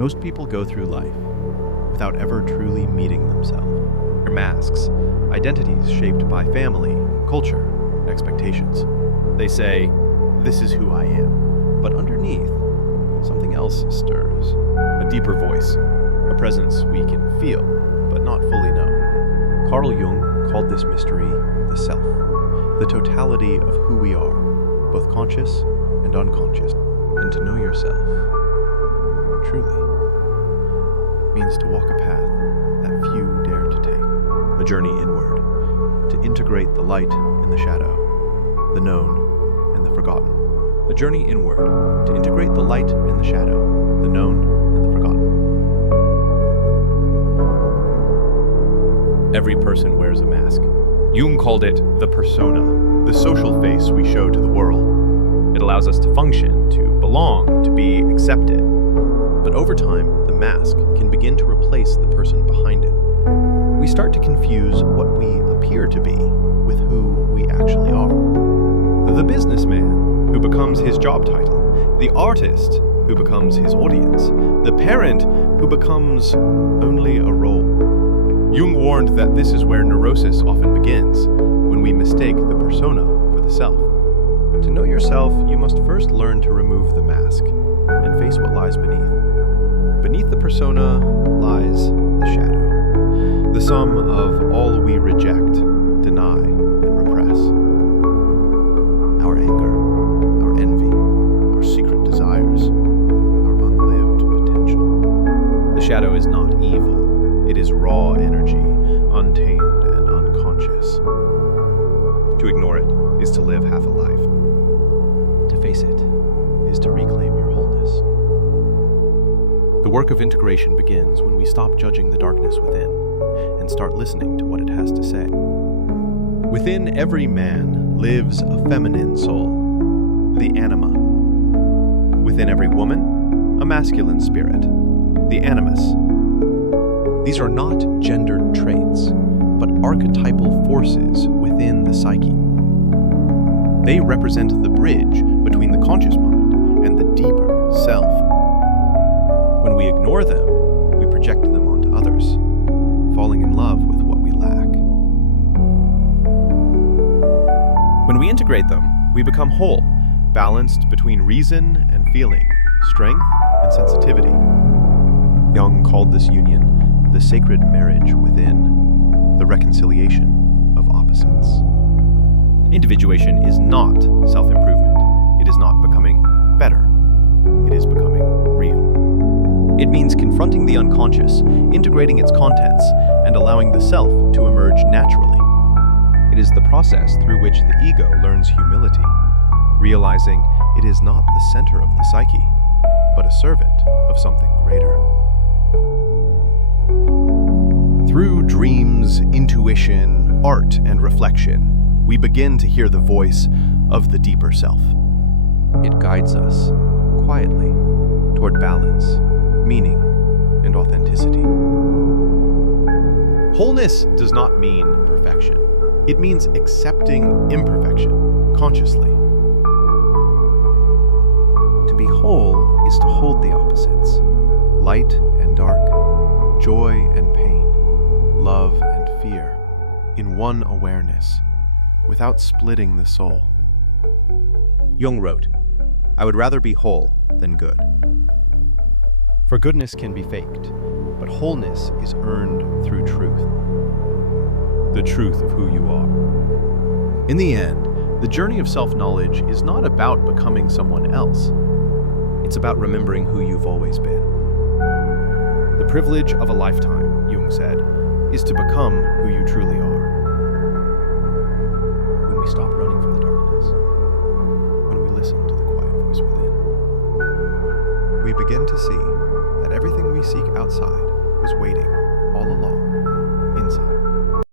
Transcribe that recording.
Most people go through life without ever truly meeting themselves. They're masks, identities shaped by family, culture, expectations. They say, "This is who I am," but underneath, something else stirs. A deeper voice, a presence we can feel, but not fully know. Carl Jung called this mystery the self, the totality of who we are, both conscious and unconscious. And to know yourself, truly, means to walk a path that few dare to take. A journey inward, to integrate the light and the shadow, the known and the forgotten. A journey inward, to integrate the light and the shadow, the known and the forgotten. Every person wears a mask. Jung called it the persona, the social face we show to the world. It allows us to function, to belong, to be accepted. But over time, the mask can begin to replace the person behind it. We start to confuse what we appear to be with who we actually are. The businessman, who becomes his job title, the artist, who becomes his audience, the parent, who becomes only a role. Jung warned that this is where neurosis often begins, when we mistake the persona for the self. To know yourself, you must first learn to remove the mask and face what lies beneath. Beneath the persona lies the shadow, the sum of all we reject, deny, and repress. Our anger, our envy, our secret desires, our unlived potential. The shadow is not evil. It is raw energy, untamed and unconscious. To ignore it is to live half a life. To face it is to reclaim your wholeness. The work of integration begins when we stop judging the darkness within and start listening to what it has to say. Within every man lives a feminine soul, the anima. Within every woman, a masculine spirit, the animus. These are not gendered traits, but archetypal forces within the psyche. They represent the bridge between the conscious mind and the deeper self. When we ignore them, we project them onto others, falling in love with what we lack. When we integrate them, we become whole, balanced between reason and feeling, strength and sensitivity. Jung called this union the sacred marriage within, the reconciliation of opposites. Individuation is not self-improvement. It is not becoming better. It is becoming real. It means confronting the unconscious, integrating its contents, and allowing the self to emerge naturally. It is the process through which the ego learns humility, realizing it is not the center of the psyche, but a servant of something greater. Through dreams, intuition, art, and reflection, we begin to hear the voice of the deeper self. It guides us, quietly, toward balance, meaning, and authenticity. Wholeness does not mean perfection. It means accepting imperfection, consciously. To be whole is to hold the opposites, light and dark, joy and pain, love and fear, in one awareness, without splitting the soul. Jung wrote, "I would rather be whole than good." For goodness can be faked, but wholeness is earned through truth. The truth of who you are. In the end, the journey of self-knowledge is not about becoming someone else. It's about remembering who you've always been. The privilege of a lifetime, Jung said, is to become who you truly are. When we stop running from the darkness, when we listen to the quiet voice within, we begin to see that everything we seek outside was waiting all along inside.